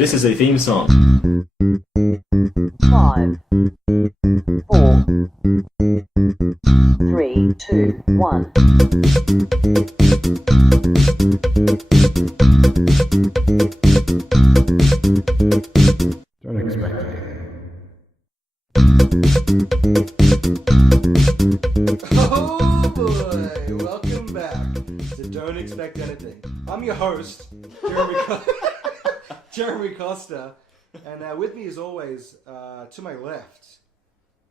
This is a theme song. 5, 4, 3, 2, 1. Don't expect anything. Oh boy! Welcome back to Don't Expect Anything. I'm your host, Jeremy Costa, and with me as always, to my left,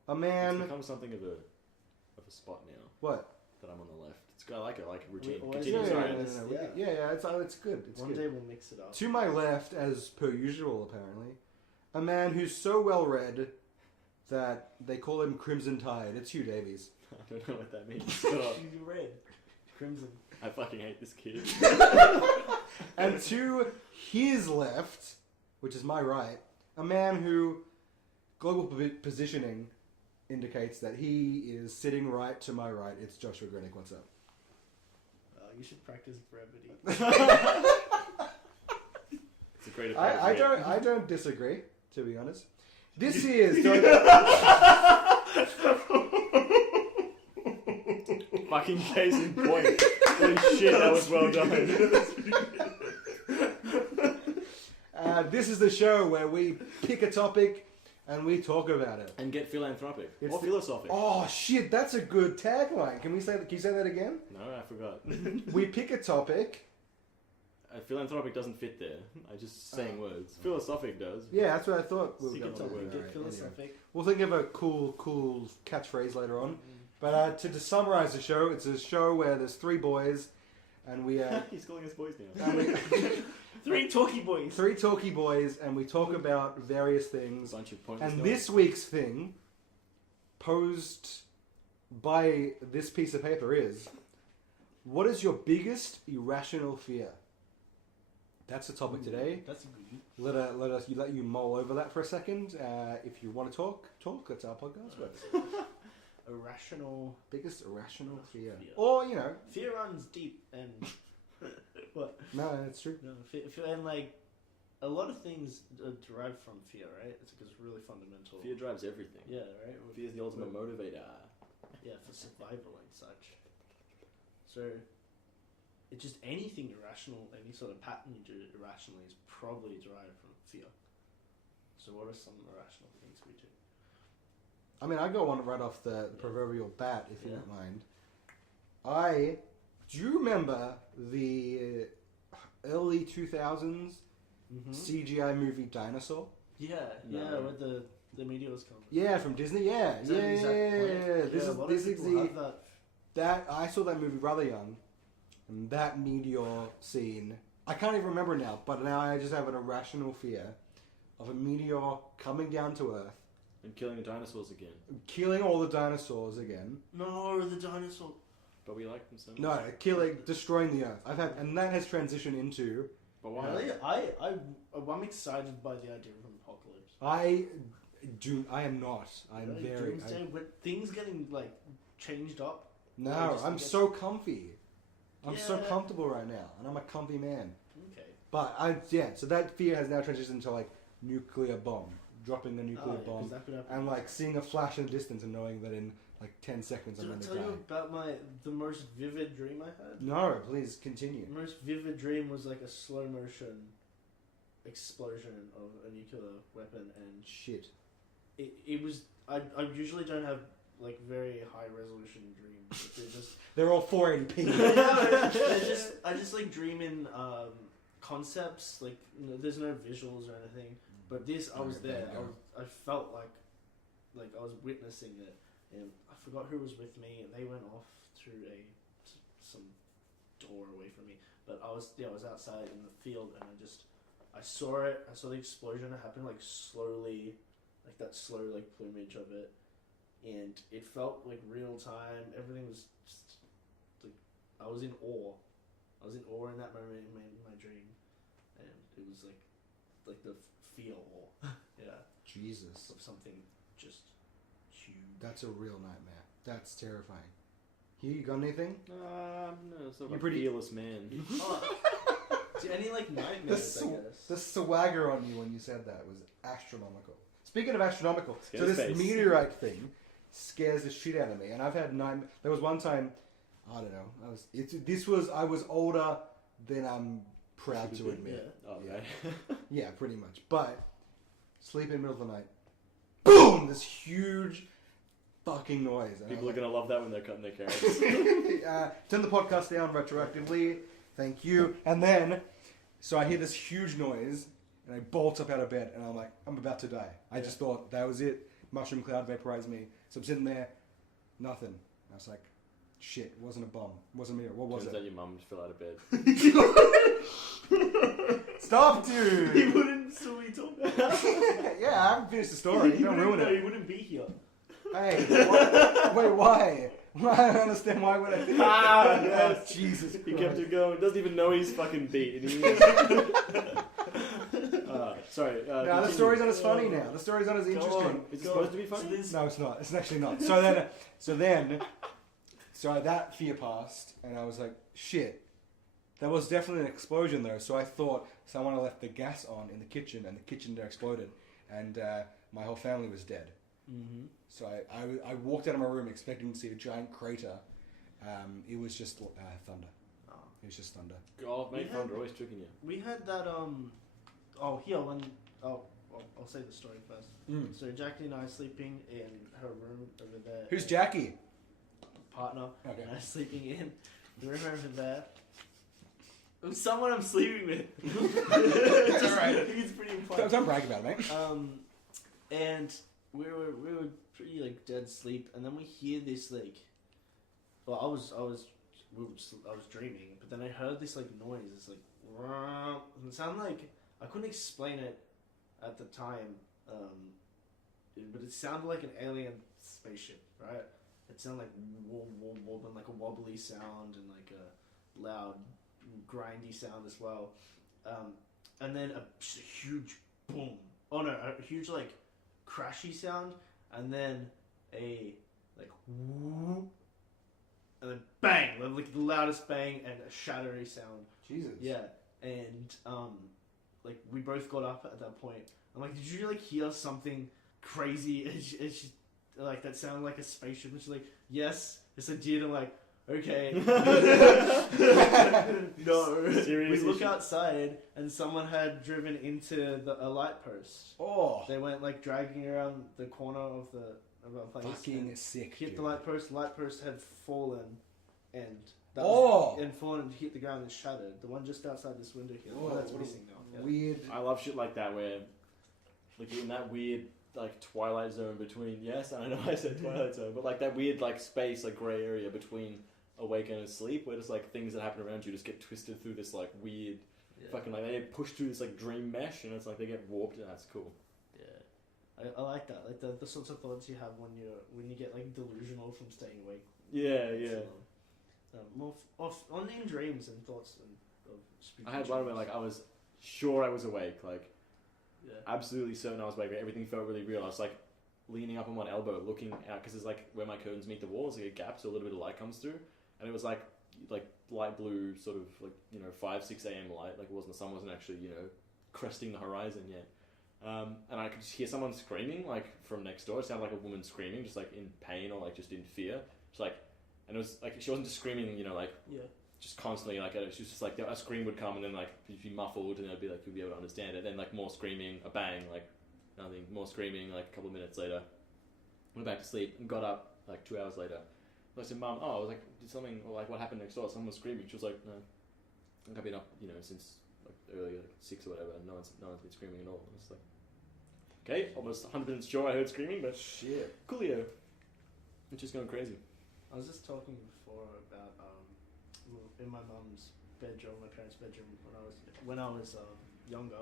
a man. It's become something of a spot now. What? That I'm on the left. I like it, like a routine. always Continue, do. sorry. Yeah, it's good. It's One good. day we'll mix it up. To my left, as per usual, apparently, a man who's so well read that they call him Crimson Tide. It's Hugh Davies. I don't know what that means. Stop. You red. Crimson. I fucking hate this kid. And to his left, which is my right, a man who global positioning indicates that he is sitting right to my right. It's Joshua Grenick. What's up? You should practice brevity. It's a great I don't disagree, to be honest. This is fucking case in point. Holy shit, that was well done. This is the show where we pick a topic and we talk about it. And get philanthropic. It's or philosophic. Oh shit, that's a good tagline. Can you say that again? No, I forgot. We pick a topic. Philanthropic doesn't fit there. I'm just saying words. Philosophic does. Yeah, that's what I thought. We were Pick a going topic. with. Get Alright, anyway. philosophic. We'll think of a cool catchphrase later on. But to summarize the show, it's a show where there's three boys, and we He's calling us boys now. and we Three Talkie Boys. three talkie boys, and we talk about various things. A bunch of pointless And noise. this week's thing, posed by this piece of paper, is: what is your biggest irrational fear? That's the topic today. That's a good. Let you mull over that for a second. If you want to talk. That's our podcast. But Irrational. biggest irrational fear, Fear. or Fear runs deep and. What? no, that's true. No, fear, and like a lot of things are derived from fear, right? It's because it's really fundamental. Fear drives everything. Yeah, right. Fear is the ultimate motivator. Yeah, for survival and such. So, it's just anything irrational, any sort of pattern you do irrationally is probably derived from fear. So, what are some irrational things we do? I mean, I go on right off the proverbial bat, if you Yeah. don't mind. Do you remember the early 2000s CGI movie Dinosaur? Yeah, No. yeah, where the meteors come. Yeah, from Disney. Yeah, Is that the exact point? This Yeah, a is lot this of is people the have that. I saw that movie rather young, and that meteor scene. I can't even remember now, but now I just have an irrational fear of a meteor coming down to Earth, And killing the dinosaurs again. killing all the dinosaurs again. No, the dinosaur. But we like them so much. No, destroying the Earth. And that has transitioned into. But why? Really? I'm excited by the idea of an apocalypse. I am not. I'm Like very. Doomsday, with things getting like changed up. No, I I'm guess- so comfy. I'm so Yeah. comfortable right now, and I'm a comfy man. Okay. But so that fear has now transitioned into like nuclear bomb, dropping the nuclear Oh, yeah, 'cause bomb, that could happen. and like seeing a flash in the distance and knowing that in like 10 seconds I'm Did I going to tell you die. about the most vivid dream I had? No, please continue. The most vivid dream was like a slow motion explosion of a nuclear weapon, and Shit. it was. I usually don't have like very high resolution dreams. But they're just They're all 480p. I just like dream in concepts. Like there's no visuals or anything. But this, I was Okay, there. go. I felt like I was witnessing it, and I forgot who was with me. And they went off through some door away from me. But I was outside in the field, and I saw it. I saw the explosion. It happened like slowly, like that slow like plumage of it, and it felt like real time. Everything was just like I was in awe. I was in awe in that moment in my dream, and it was like the feel awe. Yeah, Jesus. of something just huge. That's a real nightmare. That's terrifying. Hugh, you got anything? No, so You're I'm a pretty- fearless man. Oh, Any like The, nightmares? I guess. the swagger on you when you said that was astronomical. Speaking of astronomical, Scared so his this face. meteorite thing scares the shit out of me, and I've had There was one time, I don't know. I was older than I'm proud to admit. Oh, Yeah. right. Yeah, pretty much. But sleep in the middle of the night, boom! This huge fucking noise. And People I are was gonna love that when they're cutting their carrots. turn the podcast down retroactively. Thank you. And then, so I hear this huge noise, and I bolt up out of bed, and I'm like, I'm about to die. I just thought that was it. Mushroom cloud vaporized me. So I'm sitting there, nothing. I was like, shit, it wasn't a bomb. It wasn't me. What was Turns it? out your mum just fell out of bed. Stop, He dude! wouldn't still be talking. Yeah, I haven't finished the story. Don't ruin No, he it. wouldn't be here. Hey, wait, why? I don't understand why would I think Ah, Oh, yes. Jesus Christ. He kept it going. Doesn't even know he's fucking beat. And he sorry. No, the continue. story's not as funny now. The story's not as Go interesting. on. Is it supposed to be funny? No, it's not. It's actually not. So that fear passed, and I was like, shit. There was definitely an explosion though, so I thought someone had left the gas on in the kitchen, and the kitchen door exploded, and my whole family was dead. Mm-hmm. So I walked out of my room expecting to see a giant crater. It was just thunder. Oh. It was just thunder. God, mate, Yeah. thunder always tricking you. We had that I'll say the story first. So Jackie and I sleeping in her room over there. Who's Jackie? Partner. Okay. And I sleeping in the room over there. It was someone I'm sleeping with. It's alright. I think it's pretty fun. Don't brag about it, mate. And we were pretty like dead sleep, and then we hear this like. Well, I was dreaming, but then I heard this like noise. It's like, and it sounded like I couldn't explain it at the time, but it sounded like an alien spaceship, right? It sounded like and like a wobbly sound and like a loud, grindy sound as well, and then just a huge boom. Oh no, a huge like crashy sound, and then a like whoop, and then bang, like the loudest bang and a shattery sound. Jesus. Yeah, and like we both got up at that point. I'm like, did you like hear something crazy? And she like that sounded like a spaceship. And she's like, yes. Yes, I did. I'm like, okay. No. Serious We look issue. outside and someone had driven into a light post. Oh, They went like dragging around the corner of our place. fucking and sick. hit Dude. the light post. Light post had fallen, and and fallen and hit the ground and shattered. The one just outside this window here. Whoa, That's what a missing now. Yeah. Weird. I love shit like that where, like, in that weird, like, twilight zone between, yes, I know I said twilight zone, but, like, that weird, like, space, like, grey area between awake and asleep where just, like, things that happen around you just get twisted through this, like, weird, fucking, like, they get pushed through this, like, dream mesh, and it's like they get warped, and that's cool. Yeah, I like that. Like the sorts of thoughts you have when you get like delusional from staying awake. Yeah, yeah. More on in dreams and thoughts of spooky I had one where, dreams. like, I was sure I was awake, like, Yeah. absolutely certain I was awake. Everything felt really real. I was like leaning up on one elbow, looking out because it's like where my curtains meet the wall. There's like a gap, so a little bit of light comes through, and it was like light blue, sort of like 5-6 a.m. light. Like the sun wasn't actually cresting the horizon yet. And I could just hear someone screaming like from next door. It sounded like a woman screaming, just like in pain or like just in fear. Just like, and it was like she wasn't just screaming, just constantly, like, she was just like, a scream would come and then, like, you'd be muffled and it'd be like, you'd be able to understand it. Then, like, more screaming, a bang, like, nothing, more screaming, like, a couple of minutes later. Went back to sleep and got up, like, 2 hours later. I said, Mum, I was like, did something, or, like, what happened next door? Someone was screaming. She was like, no, I think I've been up, since, like, early, like, 6 or whatever, and no one's been screaming at all. I was like, okay, almost 100% sure I heard screaming, but Shit. coolio. It's just going crazy. I was just talking before about in my mum's bedroom, my parents' bedroom when I was younger,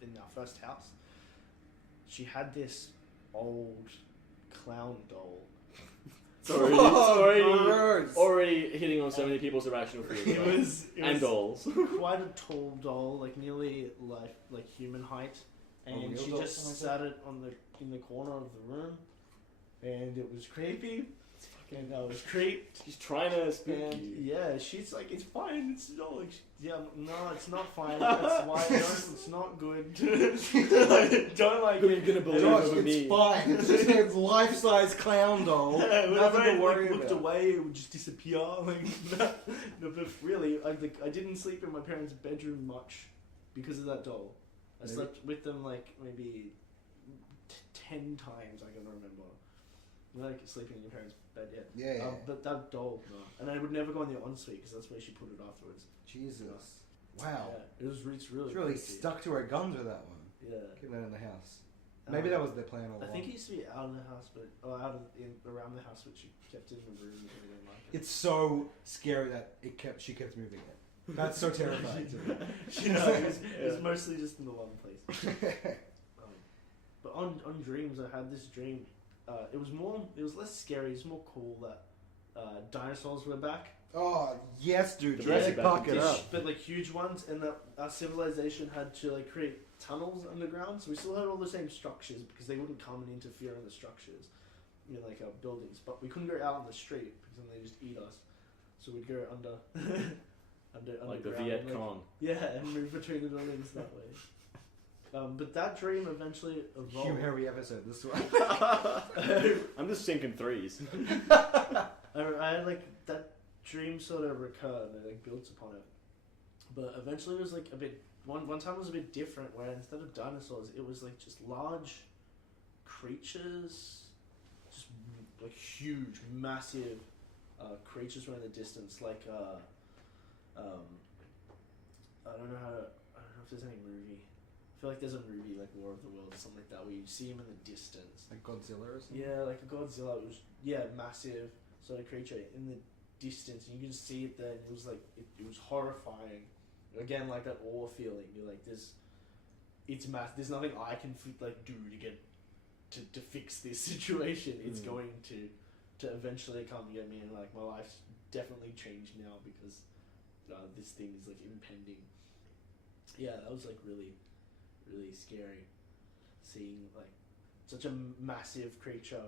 in our first house. She had this old clown doll. Sorry, gross. already hitting on so many people's irrational fears. It was and dolls. quite a tall doll, like nearly like human height, and real she doll? just sat it in the corner of the room, and it was creepy. And I was creeped. She's trying to spook And you. yeah, she's like, it's fine. It's not like, no, it's not fine. That's why it's not good. Don't like Who are it. you gonna believe Josh, over it's me? fine. It's just a life-size clown doll. Whenever Nothing I to worry looked about. away, it would just disappear. Like, no, but really, I didn't sleep in my parents' bedroom much because of that doll. I Maybe. slept with them like maybe 10 times I can remember. Like sleeping in your parents' bed, yeah. Yeah. But that doll, no. And I would never go in the ensuite because that's where she put it afterwards. Jesus. Wow. Yeah, it's really She really creepy. stuck to her guns with that one. Yeah. Keep that in the house. Maybe that was their plan all I along. think it used to be out of the house, but around the house, but she kept it in the room. And I didn't like it. It's so scary that she kept moving it. That's so terrifying to me. It was mostly just in the one place. But on dreams, I had this dream. It was less scary. It's more cool that dinosaurs were back. Oh yes, dude. The Jurassic Jurassic Park Park it up. But like huge ones, and that our civilization had to like create tunnels underground. So we still had all the same structures because they wouldn't come and interfere in the structures, like our buildings. But we couldn't go out on the street because then they just eat us. So we'd go under, Like the underground Viet and, like, Cong. yeah, and move between the buildings that way. But that dream eventually evolved. Hugh Harry episode. This one. I'm just sinking threes. I had like that dream sort of recurred and like built upon it. But eventually it was like a bit one time was a bit different where instead of dinosaurs it was like just large creatures, just like huge, massive creatures were in the distance. Like I don't know if there's any movie. I feel like there's a movie like War of the Worlds or something like that where you see him in the distance. Like Godzilla or something. Yeah, like a Godzilla. It was massive sort of creature in the distance, and you can see it there. And it was like it was horrifying. Again, like that awe feeling. You're like, it's mass. There's nothing I can do to get to fix this situation. It's going to eventually come and get me, and like my life's definitely changed now because this thing is like impending. Yeah, that was like really, really scary. Seeing like such a massive creature.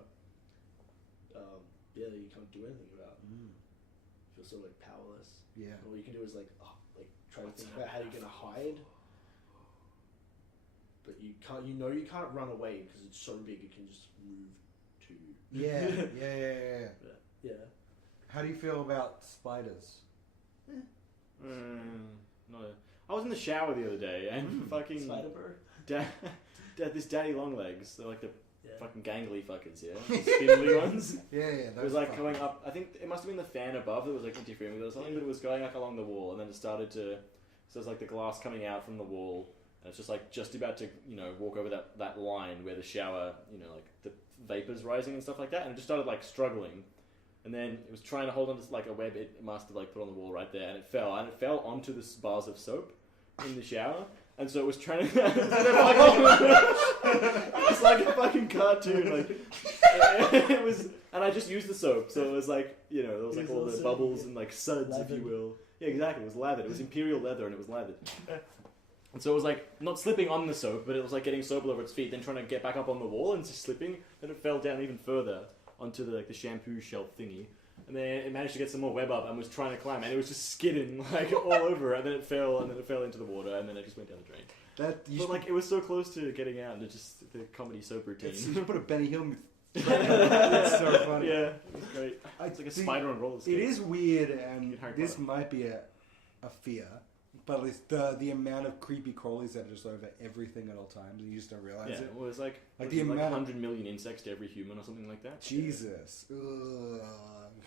Yeah, that you can't do anything about. Feel so like powerless. Yeah. All you can do is try to think about how you're gonna hide. But you can't. You can't run away because it's so big. It can just move to. Yeah. Yeah. How do you feel about spiders? No. I was in the shower the other day and fucking Spider bird. this daddy long legs. They're like the Yeah. fucking gangly fuckers, yeah? The spindly ones. Yeah. It was like going up. I think it must have been the fan above that was like interfering with it or something, but it was going like along the wall, and then it started to. So it's like the glass coming out from the wall, and it's just about to walk over that line where the shower, like the vapors rising and stuff like that, and it just started like struggling, and then it was trying to hold on to like a web it must have like put on the wall right there, and it fell onto the bars of soap in the shower. And so it was trying to. It's like a fucking cartoon. Like it was, and I just used the soap, so it was like there was like all the bubbles and like suds, if you will. Yeah, exactly. It was lathered. It was imperial leather, and it was lathered. And so it was like not slipping on the soap, but it was like getting soap all over its feet, then trying to get back up on the wall and just slipping. Then it fell down even further onto the shampoo shelf thingy. And then it managed to get some more web up and was trying to climb, and it was just skidding like all over. And then it fell, and then it fell into the water, and then it just went down the drain. But like it was so close to getting out, and just the comedy soap routine. You should put a Benny Hill. That's so funny. Yeah, it was great. It's like a spider on roller skates. It is weird, and Harry this Potter. might be a fear, but it's the amount of creepy crawlies that are just over everything at all times, and you just don't realize Yeah, it. well, it's like the amount of 100 million insects to every human or something like that. Jesus. Ugh.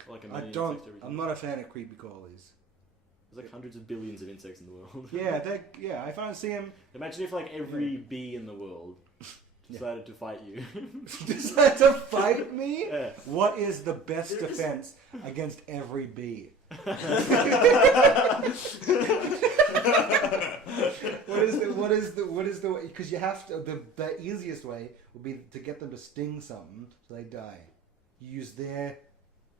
Like a I million don't. insects to every I'm human. not a fan of creepy crawlies. There's like hundreds of billions of insects in the world. Yeah. If I see them, Imagine if like every bee in the world decided to fight you. decide to fight me. Yeah. What is the best defense against every bee? What is the because you have to the easiest way would be to get them to sting something so they die. You use their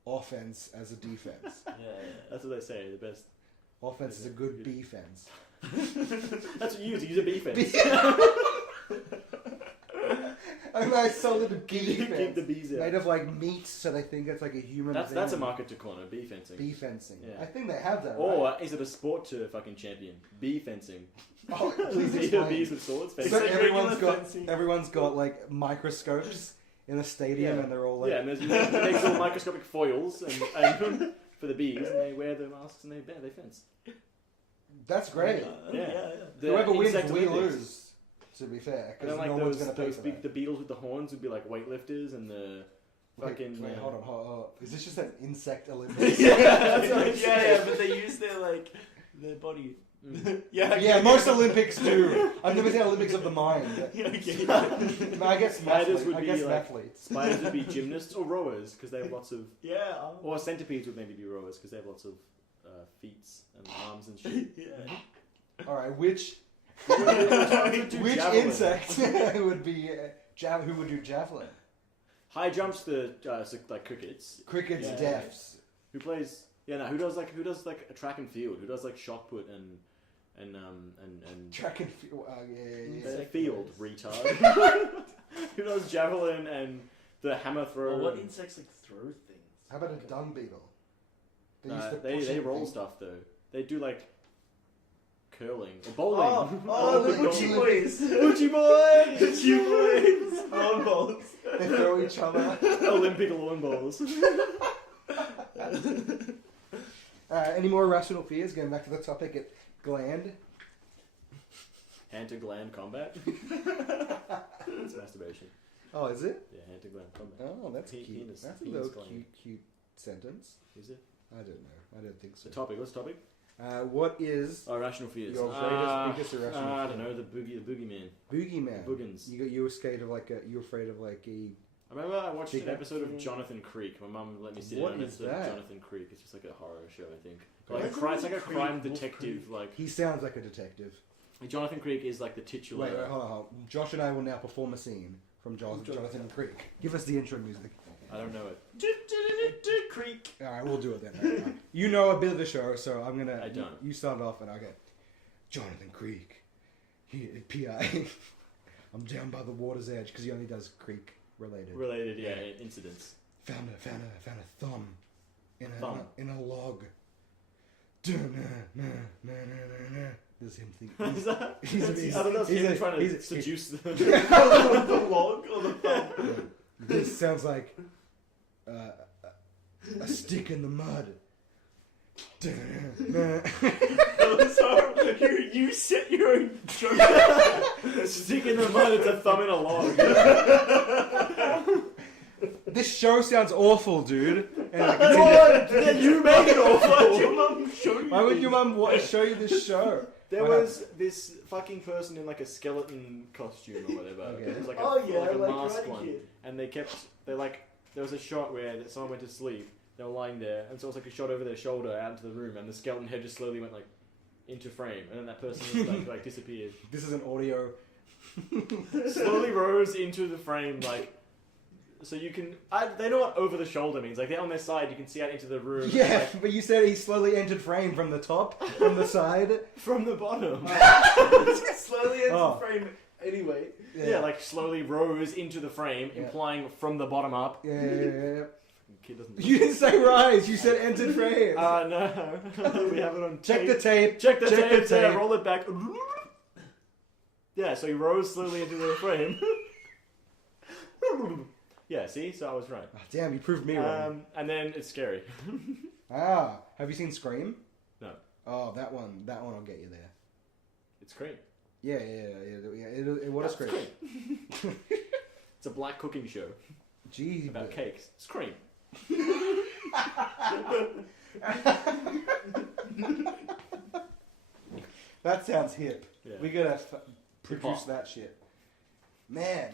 offense as a defense. Yeah. That's what they say. The best. Offense is a good bee fence. That's what you use. You use a bee fence. a nice solid bee Keep fence. the bees out. Made of like meat, so they think it's like a human. That's a thing. market to corner. Bee fencing. Bee fencing. Yeah. I think they have that. Or right? is it a sport to fucking champion? Bee fencing. Oh, please Bees explain. with swords. So Fencing. everyone's got like microscopes in the stadium, Yeah. and they're all like. Yeah, and there's makes all microscopic foils and for the bees, and they wear the masks and they fence. That's great. Yeah. The Whoever wins, insect we Olympics. lose. To be fair, And because then no like one's gonna pay those for big, that. the beetles with the horns would be like weightlifters, and the fucking. Wait, hold on. Is this just an insect Olympics? That's what I'm saying. but they use their body. Mm. Yeah, most Olympics do. I've never seen Olympics of the mind. Okay. No, I guess Spiders mathletes. would I be guess like- athletes. Spiders would be gymnasts or rowers because they have lots of. Yeah. Or centipedes would maybe be rowers because they have lots of feet and arms and shit. Yeah. All right, which Which insect would be who would do javelin? High jumps the like crickets. Crickets, Yeah. deafs. Who plays? Yeah, no. Who does like a track and field? Who does like shot put and Track and field. Yeah. the field retard? Who does javelin and the hammer throw? Well, what insects like throw things? How about a dung beetle? used to They pushing roll things. stuff though. They do like curling or bowling. Oh, the the Gucci Gucci boys. Gucci boys! Gucci boys. Lawn bowls. They throw each other. Olympic lawn bowls. Any more irrational fears? Going back to the topic at gland. Hand to gland combat. It's masturbation. Oh, is it? Yeah, hand to gland combat. Oh, that's Pe- cute. penis- That's a penis little gland. cute sentence. Is it? I don't know. I don't think so. The topic. What's the topic? What is Oh, irrational fears. your biggest irrational I fear? don't know. The boogeyman. Boogeyman? Boogans. You were scared of like you were afraid of like a. I remember I watched Big an episode of thing. Jonathan Creek. My mum let me sit What in an is episode of that? Jonathan Creek. It's just like a horror show, I think. Okay. Like it's like a crime detective. Like He sounds like a detective. Jonathan Creek is like the titular. Wait, hold on. Josh and I will now perform a scene from Jonathan Creek. Give us the intro music. I don't know it. Creek. All right, we'll do it then. All right. You know a bit of the show, so I'm gonna. I don't. You start off, and I'll go. Jonathan Creek, he PI. I'm down by the water's edge because he only does creek related. Related, yeah, incidents. Found a thumb in a Thumb. in a log. There's him thinking. I don't know if he's trying to seduce the. The log or the thumb? This sounds like a stick in the mud. Sorry, you set your own joke. A stick in the mud, it's a thumb in a log. This show sounds awful, dude. Anyway, What? continue. Yeah, you made it Why'd awful. your mum show you? Why would your mum show you this show? There Why not? was this fucking person in like a skeleton costume or whatever. Okay. It was like a, Oh yeah, like a like mask Karate one. Kid. And there was a shot where someone went to sleep. They were lying there, and so it was like a shot over their shoulder out into the room, and the skeleton head just slowly went like into frame, and then that person was like disappeared. This is an audio. Slowly rose into the frame, like so you can. They know what over the shoulder means. Like they're on their side, you can see out into the room. Yeah, like, but you said he slowly entered frame from the top, from the side. from the bottom. Slowly into Oh. frame. Anyway. Yeah, like slowly rose into the frame, Yeah. implying from the bottom up. Yeah. Kid doesn't. You didn't say rise. You said entered frame. No. We have it on Check tape. the tape. Check the Check tape. the tape. Yeah, roll it back. Yeah, so he rose slowly into the frame. Yeah, see? So I was right. Oh, damn, you proved me wrong. And then it's scary. Have you seen Scream? No. Oh, that one will get you there. It's great. Yeah. What is It's Scream? great. It's a black cooking show Gee, about cakes. Scream. that sounds hip. Yeah. We gotta produce Hip-hop. that shit. Man,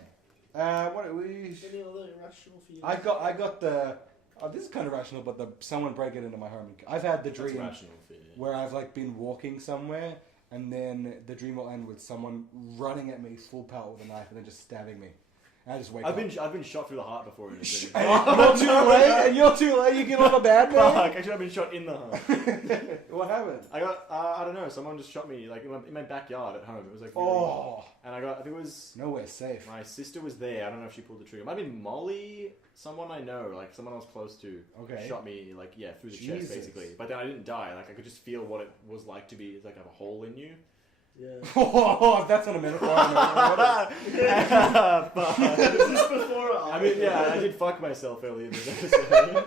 what are we? Any other irrational fears? I got the. Oh, this is kind of rational, but someone break it into my home. I've had the That's dream rational fear. Yeah. where I've like been walking somewhere, and then the dream will end with someone running at me full pelt with a knife and then just stabbing me. I just wake I've up. been shot through the heart before in a dream. You're too late, and you're too late. You get on a bad Fuck! man. Actually, I've been shot in the heart. What happened? I got I don't know. Someone just shot me like in my backyard at home. It was like really, Oh, and I think it was nowhere safe. my sister was there. I don't know if she pulled the trigger. It might be Molly, someone I know, like someone I was close to. Okay. Shot me like through the Jesus. chest basically. But then I didn't die. Like I could just feel what it was like to be like have a hole in you. Yeah. Oh, that's not a metaphor. Fuck. Is this before or I mean, yeah, I did fuck myself earlier in this episode.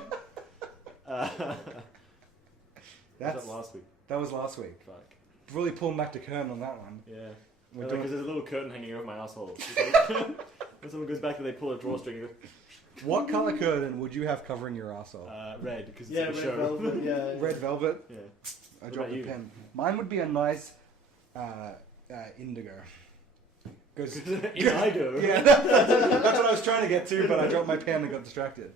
That's Was that last week. that was last week. Fuck. Really pulling back the curtain on that one. Yeah. We're Because doing- there's a little curtain hanging over my asshole. When someone goes back, they pull a drawstring. And What color curtain would you have covering your asshole? red, because it's Yeah, like a red show. velvet. Yeah. Red velvet. Yeah. I What dropped about the you? pen. Mine would be a nice indigo. Because Indigo. yeah, that's what I was trying to get to, but I dropped my pen and got distracted.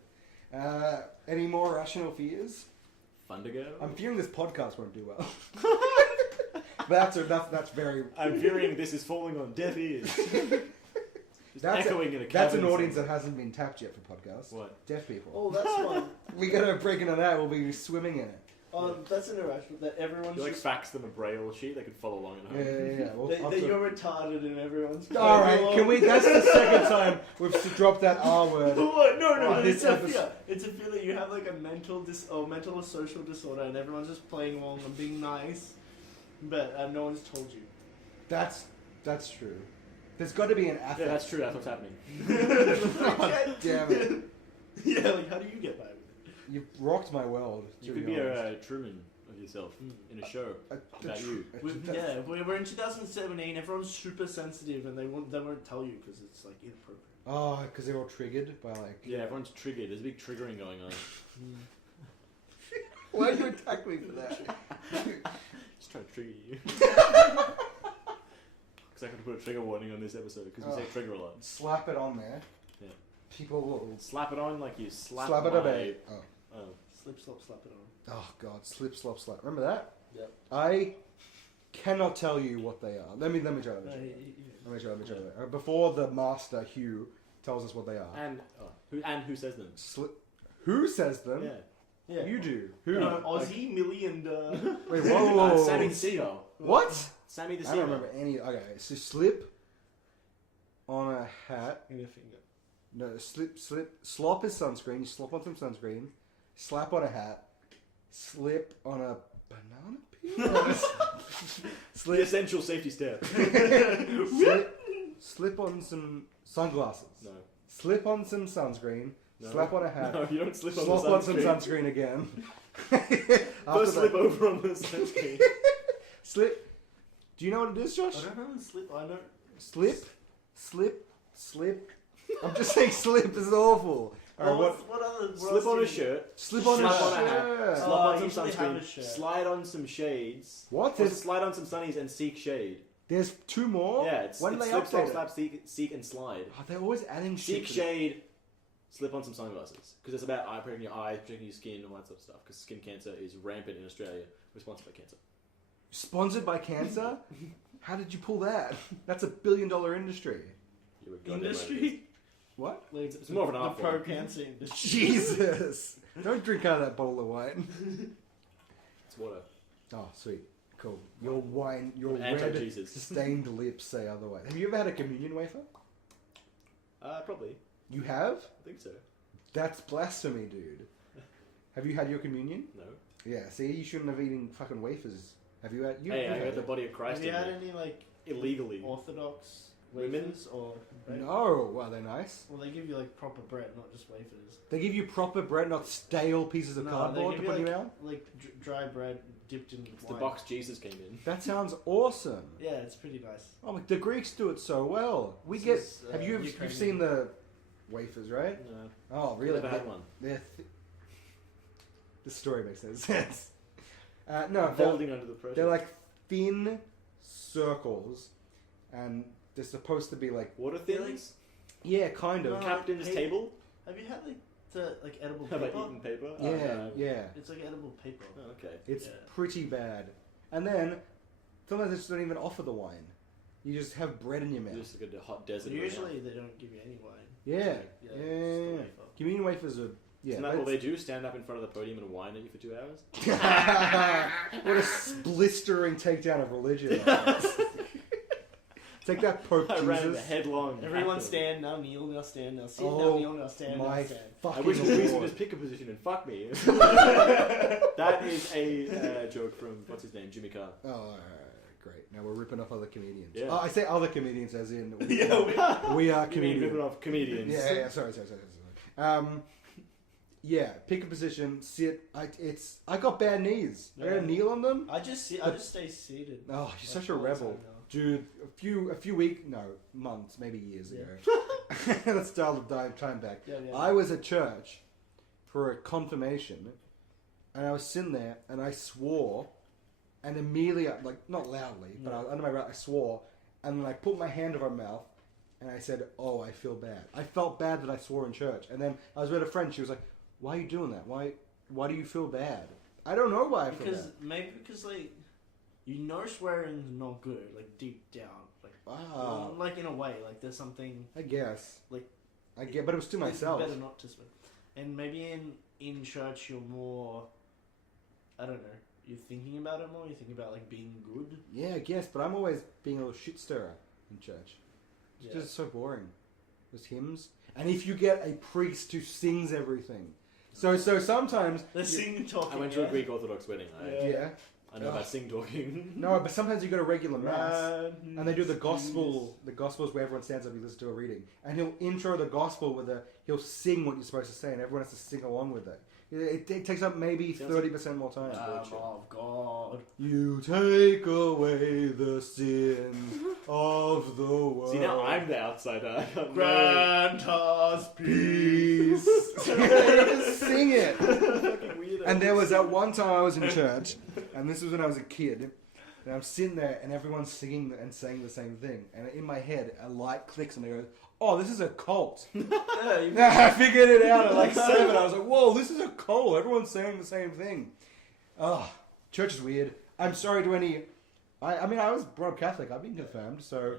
Any more rational fears? Fundigo. I'm fearing this podcast won't do well. That's very. I'm fearing this is falling on deaf ears. Just echoing in a That's an cavern audience that somewhere. hasn't been tapped yet for podcasts. What? Deaf people. Oh, that's one. We gotta break into that. We'll be swimming in it. That's an irrational. That everyone You like should. fax them a braille sheet, they could follow along at Yeah, home. yeah. We'll That, have that to- you're retarded and everyone's. All right, can we? That's the second time we've dropped that R word. What? No, Oh, it's this a episode- fear. It's a fear that you have like a mental mental or social disorder, and everyone's just playing along and being nice, but no one's told you. That's true. There's got to be an Yeah, affect. that's true, that's what's happening. God damn it! Yeah, like how do you get by with it? You rocked my world. You to could be honest. a Truman of yourself in a show about you. Yeah, we're in 2017. Everyone's super sensitive, and they won't tell you because it's like inappropriate. Oh, because they're all triggered by like. Yeah, everyone's triggered. There's a big triggering going on. Why do you attack me for that? Just trying to trigger you. Because I could put a trigger warning on this episode because we say trigger a lot. Slap it on there. Yeah. People will Slap it on like you slap slap it my... a bit. Oh. Oh. Slip, slop, slap it on. Oh God, slip, slop, slap. Remember that? Yep. I cannot tell you what they are. Let me try. Let me try. Before the master Hugh tells us what they are. And who says them? Who says them? Yeah. Yeah. You do. Who? Aussie, Millie, and Wait, whoa. Sammy Seagull. What? Sammy the I Seagull. don't remember any. Okay, so slip on a hat. in a finger. No, slop is sunscreen. You slop on some sunscreen. Slap on a hat. Slip on a banana peel. The slip, essential safety step. slip on some sunglasses. No. Slip on some sunscreen. No. Slap on a hat. No, you don't slip on Slop the on some sunscreen. sunscreen again. First slip over on the sunscreen. Slip. Do you know what it is, Josh? I don't know. Slip. I know. Slip. I'm just saying slip. This is awful. Alright, What other? Slip on a shirt. Slip on Slap a on a hat. shirt. Slap Oh, on I some usually have a sunscreen. shirt. Slide on some shades. What? Or slide on some sunnies and seek shade. There's two more? Yeah, it's When it's they slip, update slop, it? slap, seek, and slide. Oh, they're always adding shit. Seek to shade, slip on some sunglasses. Because it's about protecting your eyes, protecting your skin, all that sort of stuff. Because skin cancer is rampant in Australia. We're sponsored by cancer. Sponsored by cancer? How did you pull that? That's $1 billion industry. You were goddamn right it is. Industry. What? Like, It's more of an art the form. pro-cancer industry. Jesus! Don't drink out of that bowl of wine. It's water. Oh, sweet. Cool. Your wine, your red, Anti-Jesus. stained lips say otherwise. Have you ever had a communion wafer? Probably. You have? I think so. That's blasphemy, dude. Have you had your communion? No. Yeah, see, you shouldn't have eaten fucking wafers. Have you had? You, Hey, you've I had got the it. body of Christ Have you in had there. any like Illegally. Orthodox Women? wafers or? Bread? No, wow, they're nice. Well, they give you like proper bread, not just wafers. They give you proper bread, not stale pieces of No, cardboard they to give put you in your mouth. Like dry bread dipped in It's the wine. box Jesus came in. That sounds awesome. Yeah, it's pretty nice. Oh, the Greeks do it so well. We This get. is, Have you've Ukrainian. seen the wafers, right? No. Oh, really? Never had one. They're the story makes no sense. No, they're, Folding under the pressure. they're like thin circles, and they're supposed to be like water thins? yeah, kind of. No. Captain's Hey. table? Have you had like the edible Have paper? I eaten paper? Yeah, Oh, no. yeah. It's like edible paper. Oh, okay. It's Yeah. pretty bad. And then sometimes they just don't even offer the wine. You just have bread in your mouth. Just like a hot desert. Usually they don't give you any wine. Yeah. Just Yeah. the wafer. Communion wafers are. Yeah. Isn't that what they do? Stand up in front of the podium and whine at you for 2 hours? What a blistering takedown of religion. Take that, Pope I ran Jesus. headlong. Everyone after. stand, now kneel, now stand, now sit, Oh, now kneel, now stand, now My stand. I fucking wish the priest would Lord. just pick a position and fuck me. That is a joke from, what's his name, Jimmy Carr. Oh, great. Now we're ripping off other comedians. Yeah. Oh, I say other comedians as in we, Yeah, we are You mean comedians. ripping off comedians. Yeah, sorry. Yeah, pick a position, sit. I got bad knees. I gotta kneel on them. I just stay seated. Oh, you're Like, such a all the rebel. time now. Dude, a few months, maybe years ago. Let's dial the time back. Yeah. I was at church for a confirmation, and I was sitting there, and I swore, and immediately, like, not loudly, but I was under my breath, I swore, and then I put my hand over my mouth, and I said, "Oh, I feel bad." I felt bad that I swore in church, and then I was with a friend. She was like, "Why are you doing that? Why do you feel bad?" I don't know why I feel bad. Because like you know swearing's not good, like deep down, like Wow. like in a way, like there's something I guess. like I get, but it was to it's myself. better not to swear. And maybe in church you're more, I don't know, you're thinking about it more. You think about like being good. Yeah, I guess, but I'm always being a little shit stirrer in church. It's Yeah. just so boring. There's hymns, and if you get a priest who sings everything, so sometimes They're singing, talking. I went to a Greek Orthodox wedding. yeah. I know about sing talking. No, but sometimes you go to regular mass, Right. and they do the gospel. The gospel is where everyone stands up, you listen to a reading, and he'll intro the gospel with he'll sing what you're supposed to say, and everyone has to sing along with it. It takes up maybe Sounds 30% more time. Of God. You take away the sins of the world. See, now I'm the outsider. Grant us peace. Sing it. Fucking weird. And there was that one time I was in church, and this was when I was a kid, and I'm sitting there, and everyone's singing and saying the same thing, and in my head, a light clicks, and I go, "Oh, this is a cult." I figured it out at like 7. I was like, "Whoa, this is a cult. Everyone's saying the same thing." Oh, church is weird. I'm sorry to any. I mean, I was brought up Catholic. I've been confirmed, so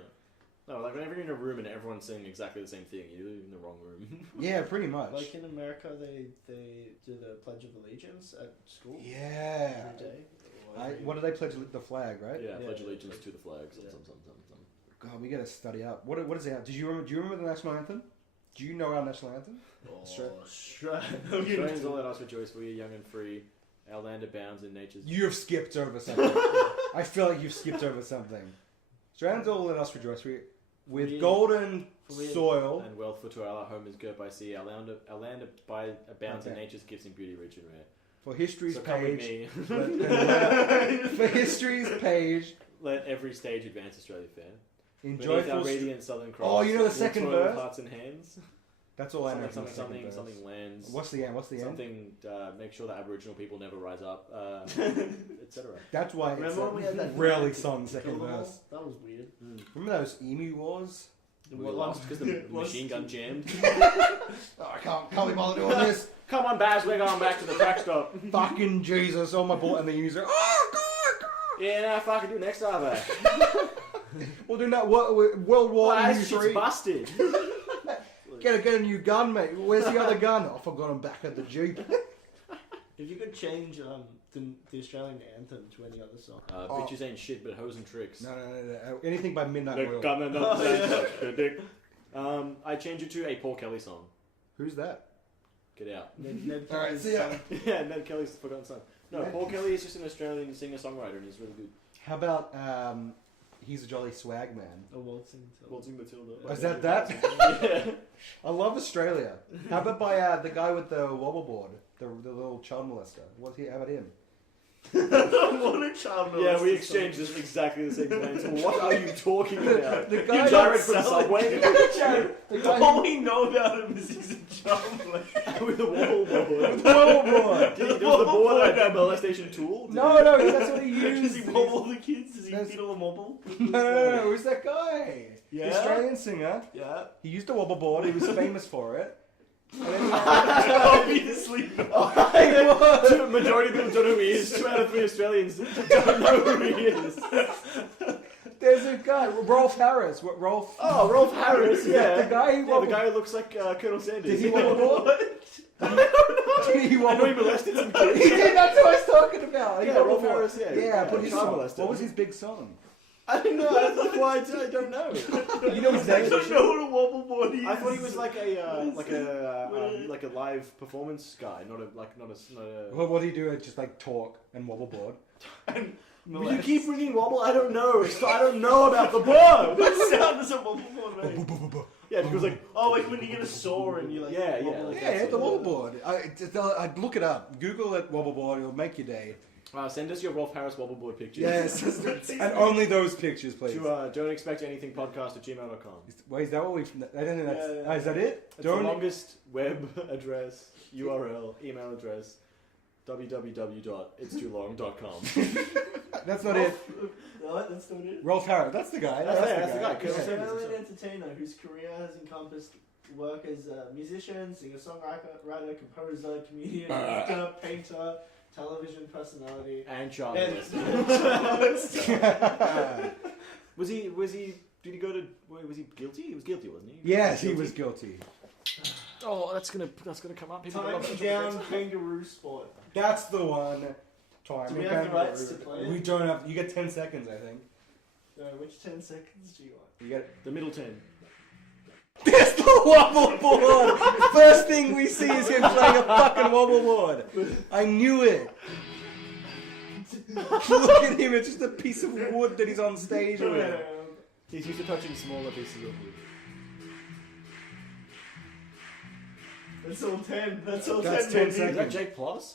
No, like whenever you're in a room and everyone's saying exactly the same thing, you're in the wrong room. yeah, pretty much. Like in America, they do the Pledge of Allegiance at school Yeah. every day. Or every- What do they pledge? The flag, right? Yeah, Yeah, pledge allegiance like- to the flag. yeah. Some. God, we gotta study up. What is it? Do you remember the national anthem? Do you know our national anthem? Oh, Australia. Australians all let us rejoice, for we are young and free. Our land abounds in nature's. You have skipped over something. I feel like you've skipped over something. Australians all let us rejoice. With We- golden we- soil. And wealth for our home is girt by sea. Our land abounds in Okay. nature's gifts in beauty rich and rare. For history's So come with page. me. For history's page. Let every stage advance Australia fair. In Beneath our joyful. radiant southern cross. Oh, you know the we'll second toil verse? with hearts and hands. That's all I know. Something, from the second verse. something lands. What's the end? Something, make sure that Aboriginal people never rise up, etc. That's why it's Remember when we had that rarely flag sung to second kill them all? verse. That was weird. Remember those emu wars? We lost because the machine gun jammed. Oh, I can't be bothered doing this. Come on, Baz, we're going back to the crack stop. Fucking Jesus, oh my boy. And the emus are, oh, God. Yeah, nah, fucking do next time. We'll do that. World War Well, Emu this shit's 3. busted. Get a new gun, mate. Where's the other gun? Oh, I forgot him back at the Jeep. If you could change the Australian anthem to any other song. Bitches ain't shit, but hoes and tricks. No. Anything by Midnight The Oil. gun and the dick. I change it to a Paul Kelly song. Who's that? Get out. Ned All right, Kelly's see ya. song. Yeah, Ned Kelly's the forgotten son. No, Ned- Paul Kelly is just an Australian singer-songwriter and he's really good. How about He's a Jolly Swag Man? A waltzing Matilda. Waltzing Matilda. Is that? Yeah. I love Australia. How about by the guy with the wobble board, the little child molester? How about him? What a child Yeah, we molester exchanged this exactly the same lines. What are you talking about? The guy You Jared from selling- Subway? The guy All we know about him is he's a child molester. With the wobble board. the wobble board. Does the board a molestation tool? No, that's what he Does used. he wobble the kids? Does he That's- feed all them wobble? No. Who's that guy? Yeah. The Australian singer. Yeah. He used a wobble board. He was famous for it. And then he Obviously. Majority of people don't know who he is. 2 out of 3 Australians don't know who he is. There's a guy, Rolf Harris. Rolf. Oh, Rolf Harris, yeah. The guy who yeah, the wobbled. guy who looks like Colonel Sanders. Did he wobble? Did he I know wobble? he molested some He kids. did. That's what I was talking about. He Yeah, wobbled Rolf more. Harris, yeah. Yeah, but his Child song. molester. What was his big song? I don't know. That's why I don't know. You know his I name? don't know what a wobble board is. I thought he was like a live performance guy, not a. Well, what do you do? Just like talk and wobble board. You keep ringing wobble. I don't know. I don't know about the board. What sound does a wobble board make? Yeah, because like Oh, like when you get a sore and you like Yeah, wobble like it. Yeah, that's the it. wobble board. I'd look it up. Google it, wobble board. It'll make your day. send us your Rolf Harris wobble board pictures. Yes, and only those pictures, please. To don't expect anything podcast@gmail.com. Wait, is that what we? I don't think that's. Yeah. Is that it? It's the longest web address, URL, email address, www.itstoolong.com. That's not it. No, that's not it. Rolf Harris. That's the guy. That's the guy. He's Colonel an Sanders. Australian entertainer whose career has encompassed work as a musician, singer-songwriter, composer, comedian, actor, painter, television personality. And child And molester. Was he? Did he go to? Was he guilty? He was guilty, wasn't he? Yes, he was guilty. Oh, that's gonna come up. People Time down kangaroo sport. That's the one. Time. Do we have the rights to play it? We don't have. You get 10 seconds, I think. Which 10 seconds do you want? You get. The middle 10. There's the wobble board. First thing we see is him playing a fucking wobble board. I knew it. Look at him. It's just a piece of wood that he's on stage with. He's used to touching smaller pieces of wood. That's all 10. That's all That's 10. 10 baby. seconds. Is that Jake Plus?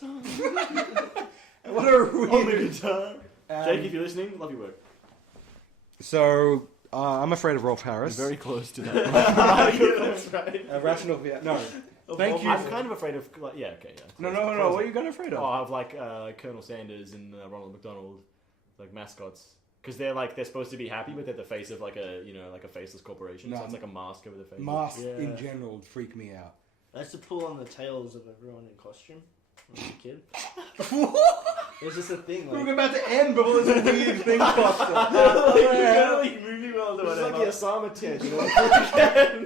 What a On the weird. guitar. Jake, if you're listening, love your work. So I'm afraid of Rolf Harris. Very close to that. That's right. Irrational. No. Thank you. I'm kind of afraid of. Like, yeah, okay, yeah. No. What are you kind of afraid Oh, of? I have like Colonel Sanders and Ronald McDonald, like mascots, because they're supposed to be happy, but they're the face of like a faceless corporation. No. So it's like a mask over the face. Masks Yeah. in general freak me out. I used to pull on the tails of everyone in costume when I was a kid. It was just a thing. We're Like, about to end before this weird thing pops up. like movie world or It's like whatever. the Osama tent, you know?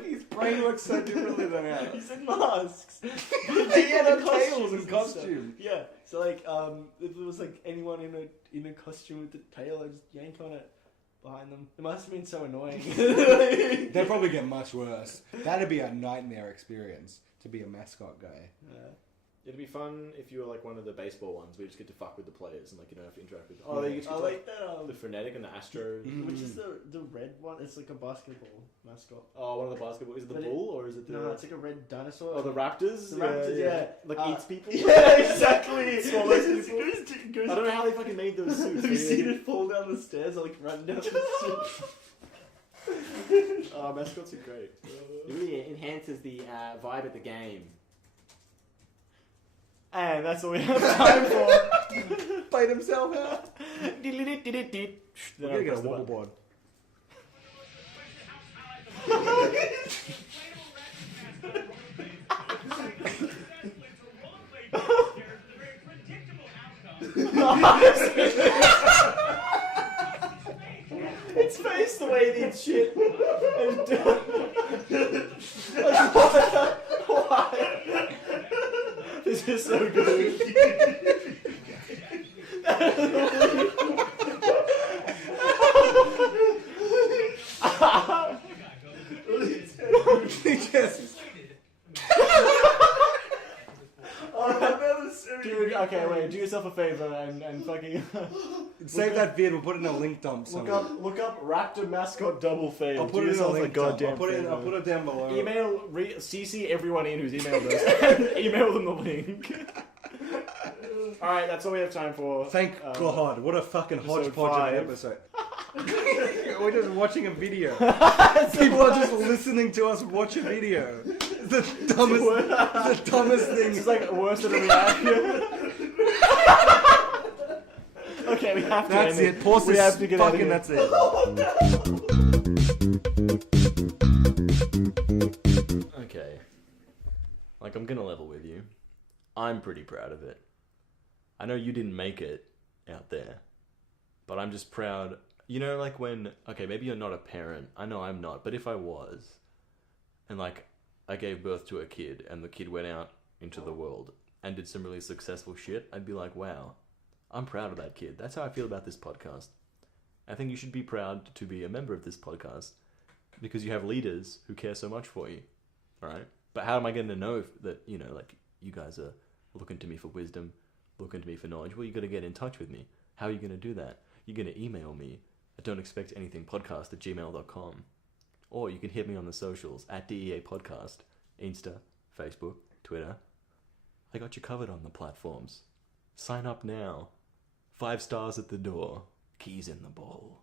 His brain works so differently than ours. He's in masks. He had In a tails costumes and stuff. costume. Yeah. So like, if there was like anyone in a costume with the tail, I just yank on it behind them. It must have been so annoying. They'd probably get much worse. That'd be a nightmare experience to be a mascot guy. It'd be fun if you were like one of the baseball ones where you just get to fuck with the players and like you don't have to interact with them. Oh, you get to I like like that. the Frenetic and the Astros. Which is the red one? It's like a basketball mascot. Oh, one of the basketball. Is it the But bull or is it the? No, it's like a red dinosaur. Oh, the Raptors. The Raptors, yeah. Like eats people. Yeah, exactly. Swallows It people. goes- I don't know how they fucking made those suits. Have you but seen yeah. it fall down the stairs or like run down the stairs? Oh, mascots are great. It really enhances the vibe of the game. And that's all we have time for. Played himself out. Then We're I'll gonna get press a the wobble button. board. Its face, the way it eats shit. Why? This is so good. Just Dude, okay, wait, do yourself a favor and fucking save that vid. We'll put it in a link dump somewhere. look up Raptor mascot double fail. I'll put it in a link dump. I'll put it down below. Email CC everyone in who's emailed us and email them the link. All right, that's all we have time for. Thank God. What a fucking episode hodgepodge of 5. an episode. We're just watching a video. People are just listening to us watch a video. The dumbest thing. It's like worse than a reaction. Okay, we have to. That's end it. Pause We this. have to get out of Fucking here. that's it. Okay. Like, I'm gonna level with you. I'm pretty proud of it. I know you didn't make it out there, but I'm just proud You know, like when, okay, maybe you're not a parent. I know I'm not, but if I was, and like I gave birth to a kid and the kid went out into the world and did some really successful shit, I'd be like, wow, I'm proud of that kid. That's how I feel about this podcast. I think you should be proud to be a member of this podcast because you have leaders who care so much for you, right? But how am I going to know that, you know, like you guys are looking to me for wisdom, looking to me for knowledge? Well, you got to get in touch with me. How are you going to do that? You're going to email me at don'texpectanythingpodcast@gmail.com. Or you can hit me on the socials at DEA Podcast, Insta, Facebook, Twitter. I got you covered on the platforms. Sign up now. 5 stars at the door. Keys in the bowl.